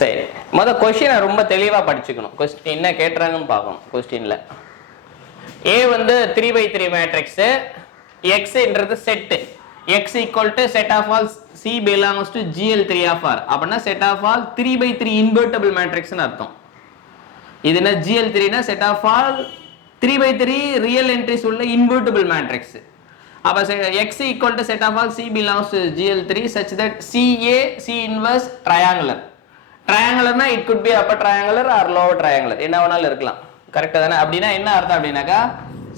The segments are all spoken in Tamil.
சரி, முதல் கொஸ்டினை ரொம்ப தெளிவா படிச்சுக்கணும். கொஸ்டின் என்ன கேட்டுறாங்கன்னு பார்க்கணும். கொஸ்டின்ல A வந்து 3/3 மேட்ரிக்ஸ், Xன்றது set, X equal to set of all C belongs to GL3 of R. அப்படின்னா set of all 3/3 invertible matrix ன்னு அர்த்தம். இது என்ன GL3 னா set of all 3/3 real entries உள்ள invertible matrix. அப்ப X equal to set of all C belongs to GL3 such that CA C inverse triangular. Triangular na it could be upper triangular or lower triangular. என்ன வேணாலும் இருக்கலாம். கரெக்ட்டா தானே? அப்படினா என்ன அர்த்தம் அப்படினாக்கா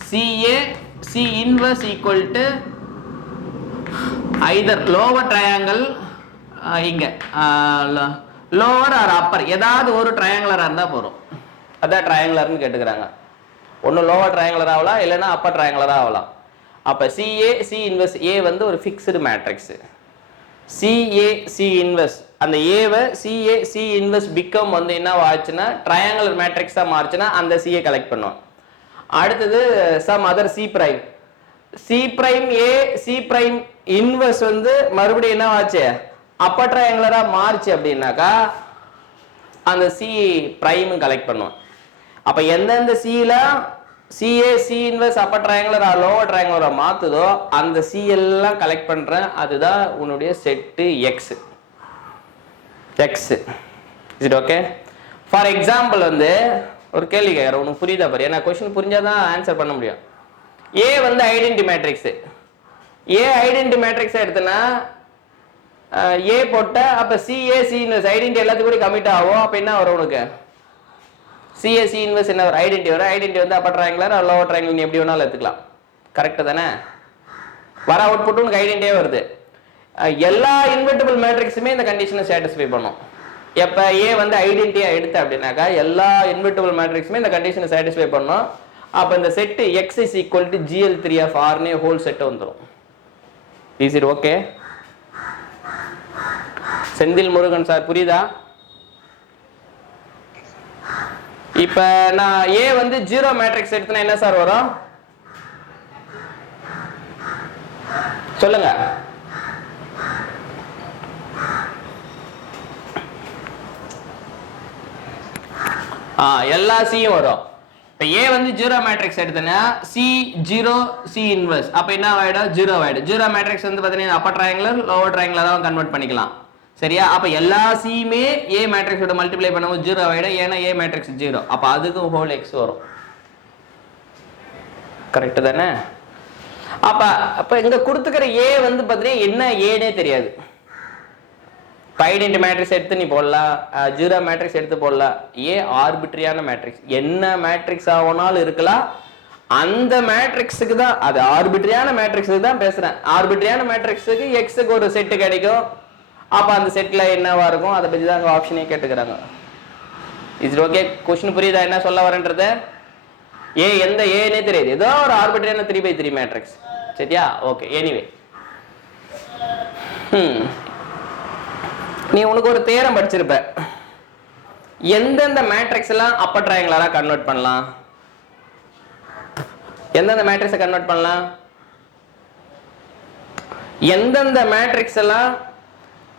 CA C inverse equal to either lower triangle இங்க lower or upper ஏதாவது ஒரு triangular இருந்தா போறோம். அதான் triangular னு கேட்டுக்கறாங்க. ஒன்னு lower triangular ஆவலாம் இல்லனா upper triangular ஆவலாம். அப்ப CA C inverse A வந்து ஒரு fixed matrix. CA C inverse அந்த A why CA C inverse become வந்து என்னவா ஆச்சுனா triangular matrix ஆ மாறுச்சுனா அந்த C ஐ கலெக்ட் பண்ணுவோம். அடுத்து some other C prime C prime A C prime inverse வந்து மறுபடியும் என்னவா ஆச்சு upper triangular ஆ மாறுச்சு அப்படினாக்கா அந்த C prime கலெக்ட் பண்ணுவோம். அப்ப எந்தெந்த C ல CA C inverse upper triangular or lower triangular மாத்துதோ அந்த C எல்லாம் கலெக்ட் பண்றேன். அதுதான் உன்னுடைய set X. Is it okay? For example வந்து ஒரு கேள்வி கேக்குறேன், உனக்கு புரியுதா பாரு. ஏன்னா क्वेश्चन புரிஞ்சாதான் ஆன்சர் பண்ண முடியும். A வந்து identity matrix. A identity matrix எடுத்தனா A போட்ட அப்ப CA C inverse ஐடென்டிட்டி எல்லாத்துக்கும் கூட கமிட் ஆகும். அப்ப என்ன வரும் உனக்கு? CA C inverse என்ன வரும்? ஐடென்டிட்டி வரும். ஐடென்டிட்டி வந்து upper triangular or lower triangular நீ எப்படி வேணாலும் எடுத்துக்கலாம். கரெக்ட் தானே? வர அவுட்புட் உனக்கு ஐடென்டிட்டியே வருது. எல்லா இன்வெர்ட்டிபிள் மேட்ரிக்ஸுமே இந்த கண்டிஷனை சாட்டிஸ்ஃபை பண்ணும். எப்ப A வந்து ஐடென்டிட்டியா எடுத்த அப்படினாக்கா எல்லா இன்வெர்ட்டிபிள் மேட்ரிக்ஸுமே இந்த கண்டிஷனை சாட்டிஸ்ஃபை பண்ணும். அப்ப இந்த set X is equal to GL3 of R னே ஹோல் செட் வந்துரும். Is it okay? Senthil Murugan sir புரியுதா? இப்ப நான் A வந்து 0 மேட்ரிக்ஸ் எடுத்தனா என்ன சார் வரும்? சொல்லுங்க. எல்லா Cயும் வரும். இப்ப A வந்து 0 மேட்ரிக்ஸ் எடுத்தனா C 0 C இன்வெர்ஸ். அப்ப என்ன ஆயிடும்? 0 ஆயிடும். 0 மேட்ரிக்ஸ் வந்து பாத்தீங்கன்னா அப்பர் ட்ரையாங்குலர் லோவர் ட்ரையாங்குலரா கன்வர்ட் பண்ணிக்கலாம். சரியா? அப்ப எல்லா Cயுமே A மேட்ரிக்ஸோட மல்டிப்ளை பண்ணும்போது 0 ஆயிடும். ஏன்னா A மேட்ரிக்ஸ் 0. அப்ப அதுக்கு ஹோல் X வரும். கரெக்ட் தானே? அப்ப இங்க கொடுத்துக்கிற A வந்து பாத்தீங்கன்னா என்ன Aனே தெரியாது. ஐடென்டிட்டி மேட்ரிக்ஸ் எடுத்து நீ போடலாம், 0 மேட்ரிக்ஸ் எடுத்து போடலாம். A ஆர்பிட்ரியான மேட்ரிக்ஸ். என்ன மேட்ரிக்ஸ் ஆவனாலும் இருக்கலாம். அந்த மேட்ரிக்ஸுக்கு தான், அது ஆர்பிட்ரியான மேட்ரிக்ஸுக்கு தான் பேசுறேன். ஆர்பிட்ரியான மேட்ரிக்ஸுக்கு Xக்கு ஒரு செட் கிடைக்கும். அப்ப அந்த செட்ல என்னவா இருக்கும் அதை பத்தி தான் ஆப்ஷனே கேட்டுக்கறாங்க. Is okay? क्वेश्चन புரியுதா என்ன சொல்ல வரேன்றது? A எந்த Aனே தெரியாது. ஏதோ ஒரு ஆர்பிட்ரியான 3/3 மேட்ரிக்ஸ். சரியா? ஓகே. எனிவே நீ உனக்கு ஒரு தியரம் படிச்சிருப்ப. எந்தெந்த மேட்ரிக்ஸ் எல்லாம் அப்பர் ட்ரையாங்குலரா கன்வர்ட் பண்ணலாம்? எந்தெந்த மேட்ரிக்ஸை கன்வர்ட் பண்ணலாம்? எந்தெந்த மேட்ரிக்ஸ் எல்லாம்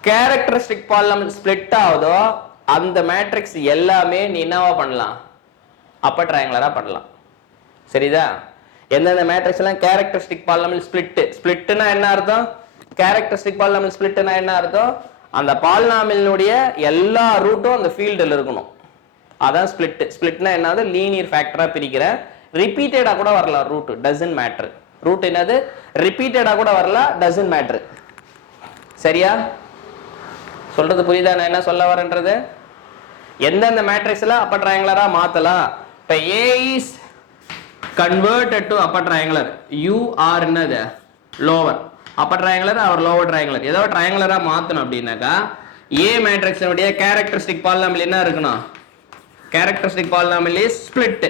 கேரக்டரிஸ்டிக் பாலினாமியல் ஸ்ப்ளிட் ஆகுதோ அந்த மேட்ரிக்ஸ் எல்லாமே நீ என்னவா பண்ணலாம்? அப்பர் ட்ரையாங்குலரா பண்ணலாம். சரிதா? எந்தெந்த மேட்ரிக்ஸ் எல்லாம் கேரக்டரிஸ்டிக் பாலினாமியல் ஸ்ப்ளிட்னா என்ன அர்த்தம்? கேரக்டரிஸ்டிக் பாலினாமியல் ஸ்ப்ளிட்னா என்ன அர்த்தம்? அந்த பாலினாமியலுடைய எல்லா ரூட்டும் அந்த ஃபீல்டில் இருக்கணும். அதான் ஸ்ப்ளிட். ஸ்ப்ளிட்னா என்னது? லீனியர் ஃபேக்டரா பிரிக்கிறேன். ரிப்பீட்டடா கூட வரலாம் ரூட், டசன்ட் மேட்டர். ரூட் என்னது? ரிப்பீட்டடா கூட வரலாம், டசன்ட் மேட்டர். சரியா? சொல்றது புரியுதா நான் என்ன சொல்ல வரேன்றது? எந்தெந்த மேட்ரிக்ஸ்ல அப்பர் ட்ரையாங்குலரா மாத்தலாம்? இப்ப A is converted to upper triangular, U are என்னது? lower. Upper triangular or lower triangular ஏதோ ட்ரையாங்குலரா மாத்தணும் அப்படினாக்கா A மேட்ரிக்ஸ் உடைய கேரக்டரிஸ்டிக் பாலினாமியல் என்ன இருக்கணும்? Characteristic polynomial is split.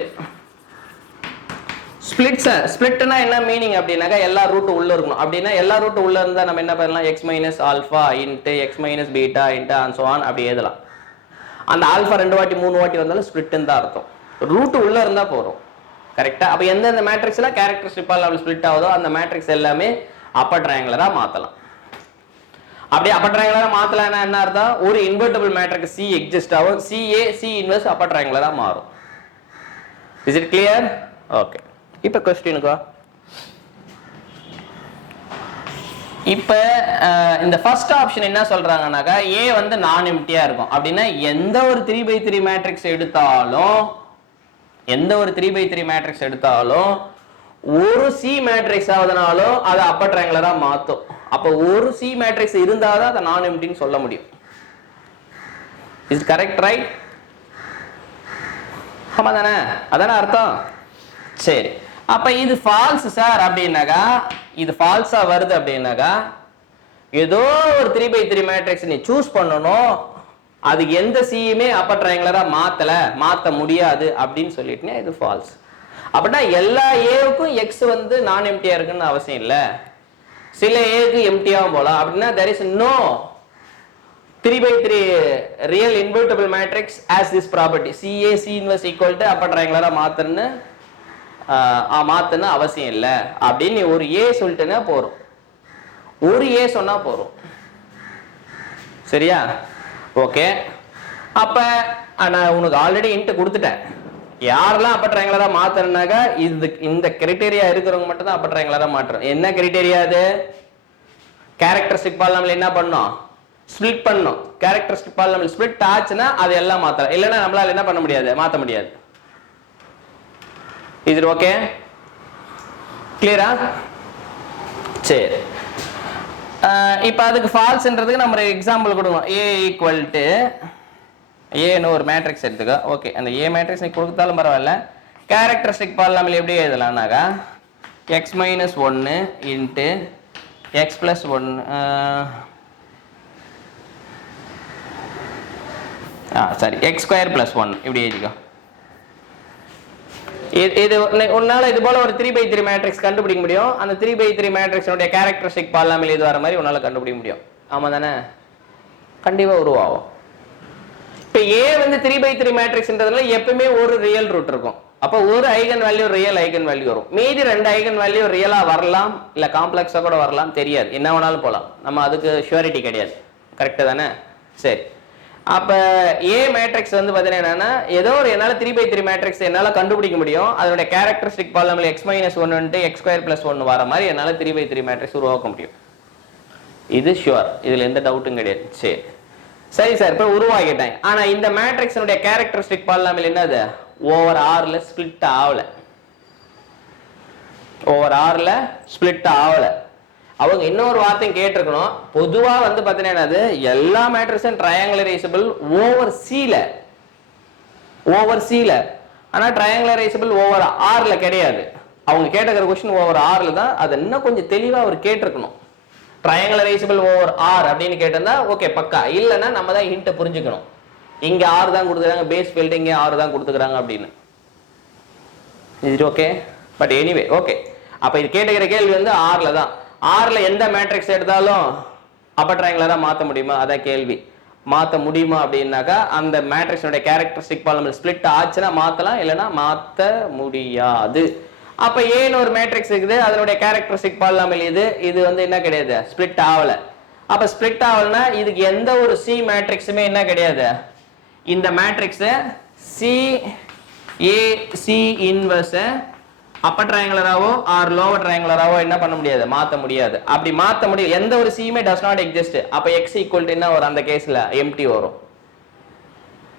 ஸ்ப்ளிட்னா என்ன மீனிங் அப்படினாக்கா எல்லா ரூட் உள்ள இருக்கணும். அப்படினா எல்லா ரூட் உள்ள இருந்தா நம்ம என்ன பண்ணலாம்? x minus alpha into x minus beta into and so on அப்படி எழுதலாம். அந்த ஆல்பா 2 வாட்டி 3 வாட்டி வந்தாலும் ஸ்ப்ளிட்னு தான் அர்த்தம். ரூட் உள்ள இருந்தா போறோம். கரெக்ட்டா? அப்ப எந்தெந்த மேட்ரிக்ஸ்ல கேரக்டரிஸ்டிக் பாலினாமியல் ஸ்ப்ளிட் ஆகுதோ அந்த மேட்ரிக்ஸ் எல்லாமே அப்பர் ட்ரையாங்குலரா மாத்தலாம். அப்படியே அப்பர் ட்ரையாங்குலரா மாத்தலன்னா என்ன அர்த்தம்? ஒரு இன்வெர்ட்டிபிள் மேட்ரிக்ஸ் C எக்ஸிஸ்ட் ஆகும். CA C இன்வெர்ஸ் அப்பர் ட்ரையாங்குலரா மாறும். Is it clear? Okay. இப்போ क्वेश्चनக்கு வா. இப்போ இந்த ஃபர்ஸ்ட் ஆப்ஷன் என்ன சொல்றாங்கன்னாக்கா A வந்து நான் எம்ப்டியா இருக்கும். அப்படின்னா எந்த ஒரு 3/3 மேட்ரிக்ஸ் எடுத்தாலும் ஒரு C மேட்ரிக்ஸ் ஆவதனாலும் அது அப்பர் ட்ரையாங்குலரா மாத்தும். அப்ப ஒரு C மேட்ரிக்ஸ் இருந்தாதான் அதை நான் எம்ப்டின்னு சொல்ல முடியும். Is it correct, right? ஆமா தானே? அதானே அர்த்தம்? சரி, அப்ப இது ஃபால்ஸ் சார் அப்படின்னாக்கா, இது ஃபால்ஸா வருது அப்படின்னாக்கா ஏதோ ஒரு 3/3 மேட்ரிக்ஸ் நீ சூஸ் பண்ணணும், அது எந்த சியுமே அப்பர் ட்ரையாங்குலரா மாத்த முடியாது அப்படின்னு சொல்லிட்டுனே இது ஃபால்ஸ். அப்படின்னா எல்லா ஏவுக்கும் எக்ஸ் வந்து நான் எம்டியா இருக்குன்னு அவசியம் இல்லை. சில ஏக்கு எம்டியாவும் போலாம். அப்படின்னா there is no 3/3 real invertible matrix as this property CA C inverse equal to upper triangular மாத்தன்னு அவசியம் இல்லை அப்படின்னு ஒரு ஏ சொல்லிட்டுனா போறோம், ஒரு ஏ சொன்னா போறோம். சரியா? ஓகே. அப்ப நான் உனக்கு ஆல்ரெடி இன்ட் கொடுத்துட்டேன். யாரெல்லாம் அப்பர் ட்ரையாங்குலரா மாத்தறனாக்கா இந்த கிரைட்டீரியா இருக்கிறவங்க மட்டும் தான் அப்பர் ட்ரையாங்குலரா மாற்றோம். என்ன கிரைட்டீரியா அது? கேரக்டரிஸ்டிக் பாலினாமியல் என்ன பண்ணோம்? ஸ்ப்ளிட் பண்ணோம். கேரக்டரிஸ்டிக் பாலினாமியல் ஸ்ப்ளிட் ஆச்சுன்னா அது எல்லாம் மாத்தலாம், இல்லைன்னா நம்மளால என்ன பண்ண முடியாது, மாத்த முடியாது. Is it okay? Clear-ஆ? சரி, இப்போ அதுக்கு ஃபால்ஸ்ன்றதுக்கு நம்ம ஒரு எக்ஸாம்பிள் கொடுக்கணும். A equal to ஏன்னு ஒரு மேட்ரிக்ஸ் எடுத்துக்கோ. ஓகே, அந்த ஏ மேட்ரிக்ஸ் நீ கொடுத்தாலும் பரவாயில்ல. கேரக்டரிஸ்டிக் பாலினாமியல் எப்படி எழுதலாம்னாக்கா x - 1 into x + 1 sorry x² + 1 இப்படி எழுதிக்கோ. இது உன்னால இது போல ஒரு 3/3 மேட்ரிக்ஸ் கண்டுபிடிக்க முடியும். அந்த 3/3 மேட்ரிக்ஸோட கேரக்டரிஸ்டிக் பாலினாமியல் இது வர மாதிரி உன்னால கண்டுபிடிக்க முடியும். ஆமா தானே? கண்டிப்பா உருவாகும். இப்போ A வந்து 3/3 மேட்ரிக்ஸ்ன்றதுல எப்பவுமே ஒரு ரியல் ரூட் இருக்கும். அப்போ ஒரு eigen value real eigen value வரும். மீதி ரெண்டு ஐகன் வேல்யூ ரியலா வரலாம், இல்ல காம்ப்ளெக்ஸா கூட வரலாம், தெரியாது, என்ன வேணாலும் போலாம். நம்ம அதுக்கு ஷூரிட்டி கிடையாது. கரெக்ட் தானே? சரி, அப்ப A மேட்ரிக்ஸ் வந்து பாத்தீங்கன்னா ஏதோ ஒரு என்னால 3/3 மேட்ரிக்ஸ் என்னால கண்டுபிடிக்க முடியும். அதோட கேரக்டரிஸ்டிக் பாலினாமியல் x - 1 x² + 1 வர மாதிரி என்னால 3/3 மேட்ரிக்ஸ் உருவாக்க முடியும். இது ஷூர், இதுல எந்த டவுட்டும் கிடையாது. சரி சார், இப்ப உருவாக்கிட்டேன். ஆனா இந்த மேட்ரிக்ஸோட கேரக்டரிஸ்டிக் பாலினாமியல் என்னது? ஓவர் ஆர்ல ஸ்பிளிட் ஆகல. ஓவர் ஆர்ல ஸ்பிளிட் ஆகல. அவங்க இன்னொரு வார்த்தை கேட்டிருக்கணும். பொதுவா வந்து பாத்தீங்கன்னா எல்லா மேட்ரிக்ஸும் ட்ரையாங்குலரைசபிள் ஓவர் சில, ஆனா ட்ரையாங்குலரைசபிள் ஓவர் ஆர்ல கிடையாது. அவங்க கேட்டுக்கிற கொஸ்டின் ஓவர் ஆர்ல தான். அது இன்னும் கொஞ்சம் தெளிவா அவர் கேட்டிருக்கணும். ட்ரையாங்குலரைசபிள் ஓவர் ஆர் அப்படின்னு கேட்டிருந்தா ஓகே பக்கா. இல்லைன்னா நம்ம தான் ஹிண்ட்டை புரிஞ்சுக்கணும். இங்க ஆர் தான் கொடுத்துக்கிறாங்க, பேஸ் ஃபீல்டு இங்கே ஆர் தான் கொடுத்துக்கிறாங்க அப்படின்னு. இது ஓகே, பட் எனிவே ஓகே. அப்ப இது கேட்டுக்கிற கேள்வி வந்து ஆர்ல தான். ஆர்ல எந்த மேட்ரிக்ஸ் எடுத்தாலும் அப்பர் ட்ரையாங்குலரா மாத்த முடியுமா? அதான் கேள்வி. மாத்த முடியுமா அப்படின்னாக்கா அந்த மேட்ரிக்ஸோட கேரக்டரிஸ்டிக் பாலினாமியல் ஸ்பிளிட் ஆச்சுன்னா மாத்தலாம், இல்லைன்னா மாத்த முடியாது. அப்ப ஏன்னு ஒரு மேட்ரிக்ஸ் இருக்குது, அதனுடைய கேரக்டரிஸ்டிக் பாலினாமியல் இது வந்து என்ன கிடையாது, ஸ்பிளிட் ஆகல. அப்ப ஸ்பிளிட் ஆகலனா இதுக்கு எந்த ஒரு சி மேட்ரிக்ஸுமே என்ன கிடையாது. இந்த matrix C A C inverse upper ட்ரையாங்குலராவோ ஆர் லோவர் ட்ரையாங்குலராவோ என்ன பண்ண முடியாது, மாத்த முடியாது. அப்படி மாத்த முடியாது, எந்த ஒரு சியுமே டஸ் நாட் எக்ஸிஸ்ட். அப்ப x ஈக்குவல் டு என்ன வரும்? அந்த கேஸ்ல எம்டி வரும்.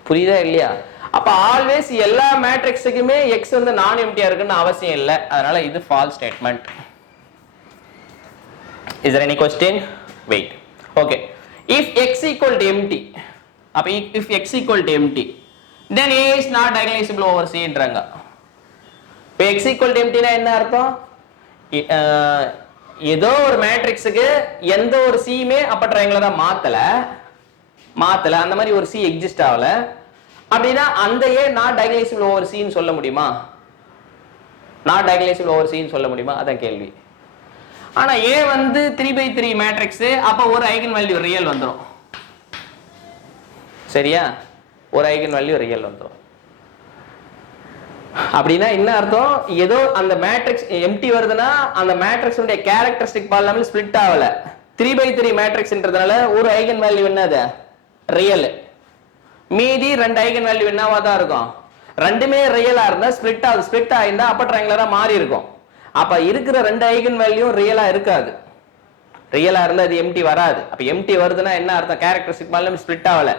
புரியுதா இல்லையா? அப்ப ஆல்வேஸ் எல்லா மேட்ரிக்ஸுக்குமே x வந்து நான் எம்டியா இருக்குன்னு அவசியம் இல்லை. அதனால இது false statement. Is there any question? Wait. Okay. If x equal to empty, அப்ப if x equal to empty, then A is not diagonalizable over C ன்றாங்க. இப்ப x equal to empty னா என்ன அர்த்தம்? ஏதோ ஒரு மேட்ரிக்ஸுக்கு எந்த ஒரு சியுமே அப்பர் ட்ரையாங்குலரா மாத்தல, அந்த மாதிரி ஒரு சி எக்ஸிஸ்ட் ஆகல. அப்படின்னா அந்த ஏ நாட் டைகனலைசபிள் ஓவர் சின்னு சொல்ல முடியுமா? நாட் டைகனலைசபிள் ஓவர் சின்னு சொல்ல முடியுமா? அதான் கேள்வி. ஆனா ஏ வந்து 3/3 மேட்ரிக்ஸ், அப்ப ஒரு ஐகன் வேல்யூ ரியல் வந்துரும். சரியா? ஒரு ஐகன் வேல்யூ ரியல் வந்துரும். அப்படின்னா என்ன அர்த்தம்? ஏதோ அந்த மேட்ரிக்ஸ் எம்டி வருதுன்னா அந்த மேட்ரிக்ஸ் உடைய கேரக்டரிஸ்டிக் பாலினாமியல் ஸ்பிளிட் ஆகல. 3/3 மேட்ரிக்ஸ்ன்றதுனால ஒரு ஐகன் வேல்யூ என்னது ரியல், மீதி ரெண்டு ஐகன் வேல்யூ என்னவா தான் இருக்கும், ரெண்டுமே ரியலா இருந்தா ஸ்பிளிட் ஆயிருந்தா அப்பர் ட்ரையாங்குலரா மாறி இருக்கும். அப்ப இருக்கிற ரெண்டு ஐகன் வேல்யூ ரியலா இருக்காது, ரியலா இருந்தா அது எம்டி வராது. அப்ப எம்டி வருதுன்னா என்ன அர்த்தம், கேரக்டரிஸ்டிக் பாலினாமியல் ஸ்பிளிட் ஆகல.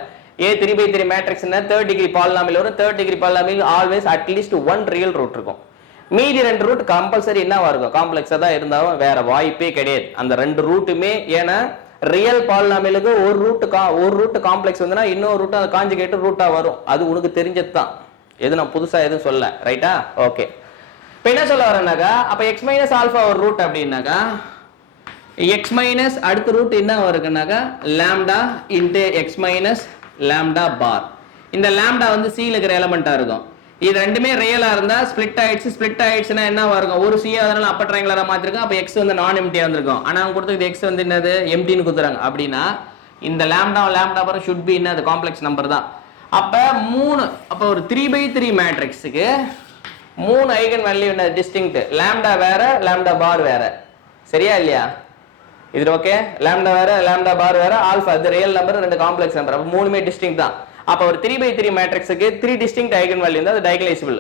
A 3/3 மேட்ரிக்ஸ்னா தேர்ட் டிகிரி பாலினாமியல் வரும், third degree polynomial always at least one real root இருக்கும், மீதி ரெண்டு ரூட் கம்பல்சரி என்னவா இருக்கும் காம்ப்ளெக்ஸா தான் இருந்தாலும் வேற வாய்ப்பே கிடையாது. அந்த ரெண்டு ரூட்டுமே ஏன்னா ரியல் பாலினாமியலுக்கு ஒரு ரூட் காம்ப்ளெக்ஸ் வந்துனா இன்னொரு ரூட் அது காஞ்சுகேட் ரூட்டா வரும், அது உனக்கு தெரிஞ்சது தான், எது நான் புதுசா எதுவும் சொல்ல, ரைட்டா? ஓகே, இப்போ என்ன சொல்ல வரேன்னாக்கா அப்ப x மைனஸ் ஆல்பா ஒரு ரூட் அப்படின்னாக்கா x மைனஸ் அடுத்த ரூட் என்ன வருதுன்னாக்கா lambda into x minus lambda bar. இந்த லாம்டா வந்து c ல இருக்கிற எலிமெண்டா இருக்கும், இது ரெண்டுமே ரியலா இருந்தா ஸ்பிளிட் ஆயிடுச்சுன்னா என்ன வரும், ஒரு c அதனால அப்பர் ட்ரையாங்குலரா மாத்திருக்கோம், அப்ப x வந்து நான் எம்டியா வந்திருக்கும். ஆனா அவங்க கொடுத்தது x வந்து என்னது எம்டின்னு கொடுத்துறாங்க. அப்படின்னா இந்த லாம்டா பார் should be என்னது காம்ப்ளெக்ஸ் நம்பர் தான். அப்ப ஒரு 3/3 மேட்ரிக்ஸுக்கு மூணு ஐகன் வேல்யூ என்ன டிஸ்டிங்க்ட், லாம்டா வேற லாம்டா பார் வேற, சரியா இல்லையா? இது ஓகே, லாம்டா வேற லாம்டா பார் வேற, ஆல்பா அது ரியல் நம்பர், ரெண்டு காம்ப்ளெக்ஸ் நம்பர், அப்ப மூணுமே டிஸ்டிங்க்ட் தான். அப்ப ஒரு 3/3 மேட்ரிக்ஸுக்கு 3 டிஸ்டிங்க்ட் ஐகன் வேல்யூ இருந்தா அது டைகலைசபிள்.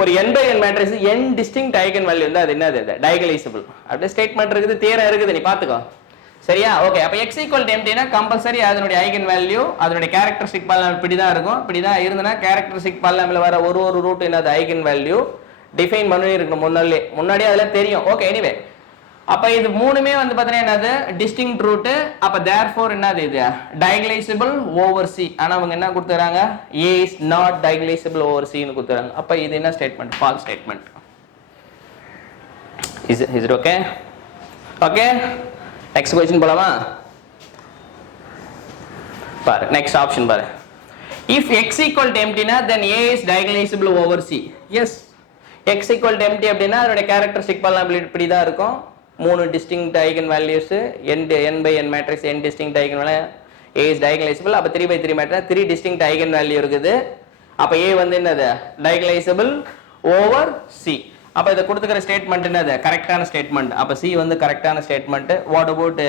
ஒரு n/n matrix n distinct eigen value இருந்தா அது என்னது டைகலைசபிள். அப்படியே ஸ்டேட்மெண்ட் இருக்குது, தியரம் இருக்குது, நீ பாத்துக்கோ, சரியா? ஓகே, அப்ப x ஈக்குவல் டு எம்டினா கம்பல்சரி அதனுடைய ஐகன் வேல்யூ அதனுடைய கேரக்டரிஸ்டிக் பாலினாமியல் இப்படிதான் இருக்கும். இப்படிதான் இருந்தனா கேரக்டரிஸ்டிக் பாலினாமியல் வர ஒரு ரூட் என்னது ஐகன் வேல்யூ டிஃபைன் பண்ணி இருக்கணும் முன்னாடியே அதெல்லாம் தெரியும். ஓகே, எனிவே அப்ப இது மூணுமே வந்து பாத்தீங்கன்னா என்னது டிஸ்டிங்க்ட் ரூட். அப்ப therefore என்னது இது டைகலைசபிள் ஓவர் c. ஆனா அவங்க என்ன கொடுத்துறாங்க, a is not diagnosable over c னு கொடுத்துறாங்க. அப்ப இது என்ன statement, false statement. is it okay? Okay, next question போலாமா? பாரு நெக்ஸ்ட் ஆப்ஷன் பாரு. if x equal to empty na then a is diagnosable over c. yes, x equal to empty அப்படினா அதோட கேரக்டரிஸ்டிக் பாலினாமியல் இப்படி தான் இருக்கும். மூணு distinct eigen values n/n matrix n distinct eigen value a is diagnosable. அப்ப 3/3 மேட்ரிக்ஸ் 3 டிஸ்டிங்க்ட் ஐகன் வேல்யூ இருக்குது. அப்ப a வந்து என்னது diagnosable over c. அப்ப இத கொடுத்துக்கிற ஸ்டேட்மெண்ட் என்னது கரெக்டான ஸ்டேட்மெண்ட். அப்ப c வந்து கரெக்டான statement. What about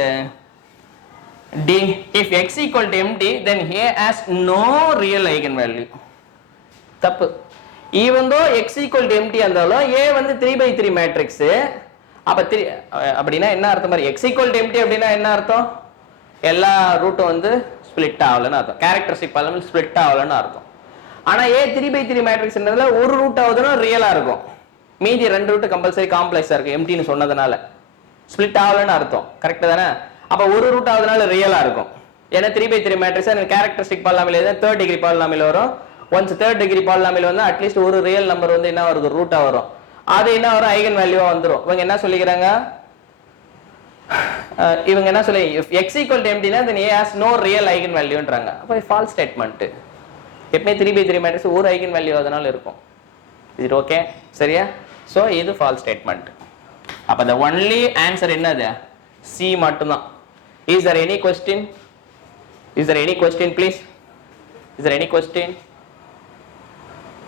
d? if x equal to empty then a has no real eigenvalue. தப்பு. even though x equal to empty இருந்தாலும் a வந்து 3/3 மேட்ரிக்ஸ். அப்ப அப்படினா என்ன அர்த்தம் பாரு, x equal to empty அப்படினா என்ன அர்த்தம், எல்லா ரூட்டும் வந்து ஸ்ப்ளிட் ஆகலன்னு அர்த்தம், கேரக்டரிஸ்டிக் பாலினாமியல் ஸ்ப்ளிட் ஆகலன்னு அர்த்தம். ஆனா a 3/3 மேட்ரிக்ஸ்ன்றதுல ஒரு ரூட் ஆகுதுன்னா ரியலா இருக்கும், மீதி ரெண்டு ரூட் கம்பல்சரி காம்ப்ளெக்ஸா இருக்கு எம்டின்னு சொன்னதுனால ஸ்ப்ளிட் ஆகலன்னு அர்த்தம். கரெக்ட் தானே? அப்ப ஒரு ரூட் ஆகுதுனால ரியலா இருக்கும். ஏன்னா 3/3 matrix characteristic polynomial third degree polynomial வரும். ஒன்ஸ் தேர்ட் டிகிரி பாலினாமியல் வந்து அட்லீஸ்ட் ஒரு ரியல் நம்பர் வந்து என்ன வருது ரூட்டா வரும், அது என்ன வரும் ஐகன் வேல்யூவா வந்துரும். இவங்க என்ன சொல்லிக்கிறாங்க, இவங்க என்ன சொல்லி if x equal to empty then a has no real eigen valueன்றாங்க. அப்ப ஃபால்ஸ் ஸ்டேட்மெண்ட். எப்பவுமே 3/3 மேட்ரிக்ஸ் ஒரு ஐகன் வேல்யூ அதனால இருக்கும். இது ஓகே, சரியா? சோ இது ஃபால்ஸ் ஸ்டேட்மெண்ட். அப்ப the only answer என்னது c மட்டும்தான். is there any question please? is there any question?